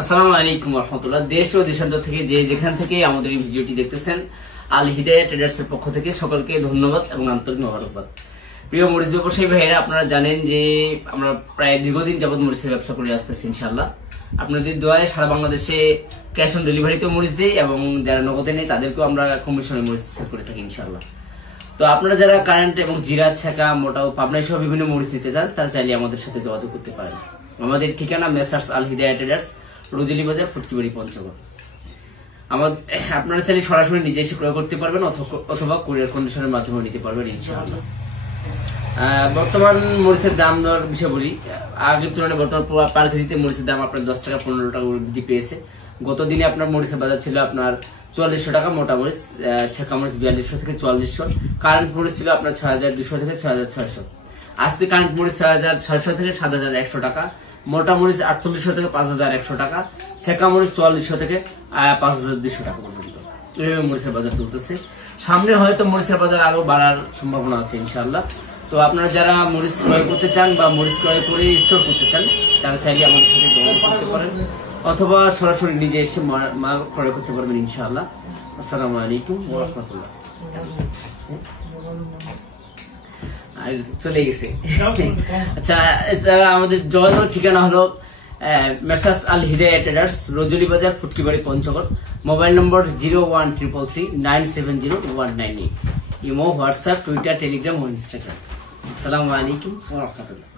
আসসালামু আলাইকুম রহমতুল্লাহ। দেশ ও দেশান্তর থেকে যে যেখান থেকে আমাদের এই ভিডিওটি দেখতেছেন, আল হিদায়া ট্রেডার্স এর পক্ষ থেকে সকলকে ধন্যবাদ এবং আন্তরিক মোবারকবাদ। প্রিয় মরিচ ব্যবসায়ী ভাইয়েরা, আপনারা জানেন যে আমরা প্রায় দীর্ঘদিন যাবত মরিচের ব্যবসা করে আসতেছি। ইনশাআল্লাহ আপনাদের দোয়ায় সারা বাংলাদেশে ক্যাশ অন ডেলিভারিতেও মরিচ দিই এবং যারা নগদে নেই তাদেরকেও আমরা কমিশনে মরিচ সেল করে থাকি ইনশাআল্লাহ। তো আপনারা যারা কারেন্ট এবং জিরা, ছেঁকা, মোটা ও পাবনা সহ বিভিন্ন মরিচ নিতে চান, তারা চাইলে আমাদের সাথে যোগাযোগ করতে পারেন। আমাদের ঠিকানা মেসার্স আল হিদায়া ট্রেডার্স, রোজলি বাজার, ফুটকিবাড়ি, পঞ্চগড়। আপনারা চাইলে সরাসরি নিজে এসে ক্রয় করতে পারবেন অথবা কুরিয়ার কন্ডিশনের মাধ্যমে নিতে পারবেন ইনশাআল্লাহ। বর্তমান মরিচের দাম দর বিষয় বলি। আগের তুলনায় বর্তমান পার কেজিতে মরিচের দাম আপনার 10 টাকা 15 টাকা বৃদ্ধি পেয়েছে। গত দিনে আপনার মরিচের বাজার ছিল আপনার 4400 টাকা মোটা মরিচ, ছেঁকা মরিচ 4200 থেকে 4400, কারেন্ট মরিচ ছিল আপনার 6200 থেকে 6600। আজকে কারেন্ট মরিচ 6600 থেকে 7100 টাকা, মোটা মরিচ 4800 থেকে 5100 টাকা, ছেঁকা মরিচ 4400 থেকে 5200 টাকা পর্যন্ত এইভাবে মরিচের বাজার চলতেছে। সামনে হয়তো মরিচের বাজার আরো বাড়ার সম্ভাবনা আছে ইনশাআল্লাহ। তো আপনারা যারা মরিচ ক্রয় করতে চান বা মরিচ ক্রয় করে স্টোর করতে চান, তারা চাইলে আমাদের সাথে যোগাযোগ করতে পারেন অথবা সরাসরি নিজে এসে মাল ক্রয় করতে পারবেন ইনশাআল্লাহ। আসসালামু আলাইকুম ওয়া রাহমাতুল্লাহ। চলে গেছে। আচ্ছা, আমাদের যোগাযোগের ঠিকানা হলো Messrs Al Hidaya traders, Rojli Bazar, Futkibari, Panchagarh. Mobile number 01333970198। Imo, WhatsApp, Twitter, Telegram ও ইনস্টাগ্রাম। আসসালামু আলাইকুম ওয়া রাহমাতুল্লাহ।